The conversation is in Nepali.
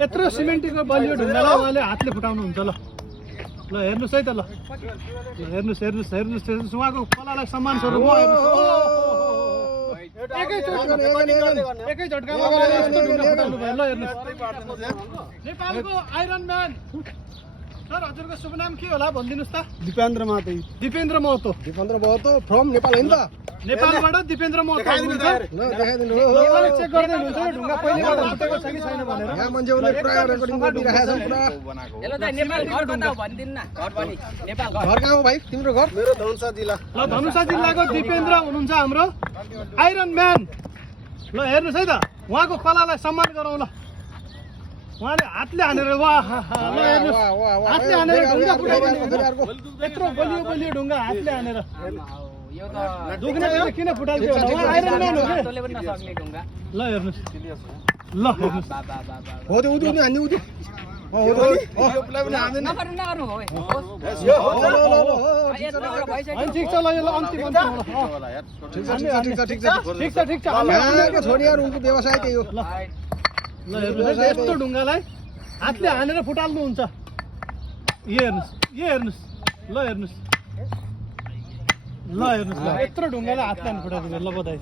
यत्रो सिमेन्टको बलियो ढुङ्गालाई उहाँले हातले फुटाउनुहुन्छ ल ल हेर्नुहोस् है त ल हेर्नुहोस् हेर्नुहोस् हेर्नुहोस् हेर्नुहोस् उहाँको कलालाई सम्मान स्वरूप एकै झट्कामा यस्तो ढुङ्गा फुटाउनु भयो ल हेर्नुहोस् नेपालको आइरन म्यान सर हजुरको शुभ नाम के होला भनिदिनुहोस् त दिपेन्द्र महतो दिपेन्द्र महतो फ्रम नेपाल होइन त नेपालबाट दिपेन्द्र महतो हुनुहुन्छ देखाइदिनु उहाँले चेक गर्दै हुनुहुन्छ ढुङ्गा पहिलेबाट फुटेको छ कि छैन भनेर यहाँ मान्छेहरूले पुरा रेकर्डिङ गरिरहेको छ पुरा हेलो दाइ नेपाल घर बताऊ भनिदिनु न घर पनि नेपाल घर घर कहाँ हो भाइ तिम्रो घर मेरो धनुषा जिल्ला ल धनुषा जिल्लाको दिपेन्द्र हुनुहुन्छ हाम्रो आइरन म्यान ल हेर्नुहोस् है त उहाँको कलालाई सम्मान गरौँ ल उहाँले हातले हानेर वाह ल हेर्नुहोस् हातले हानेर ढुङ्गा फुटाइदिनु यत्रो बलियो बलियो ढुङ्गा हातले हानेर यो त दुख्ने बेला किन फुटाइदियो होला उहाँ आइरन म्यान हो के तले पनि नसक्ने ढुङ्गा ल हेर्नुहोस् ल हेर्नुहोस् हो त्यो उदु नि हान्ने उदु यो प्ले पनि हान्दैन नगर्नु नगर्नु हो अनि ठिक छ ल यो अन्तिम ठिक छ यहाँको छोरी यार उनको व्यवसाय त्यही हो ल हेर्नुहोस् यस्तो ढुङ्गालाई हातले हानेर फुटाल्नुहुन्छ यो हेर्नुहोस् ल हेर्नुहोस् ल हेर्नुहोस् ल यत्रो ढुङ्गालाई हातले हानेर फुटाइदिनु ल बधाई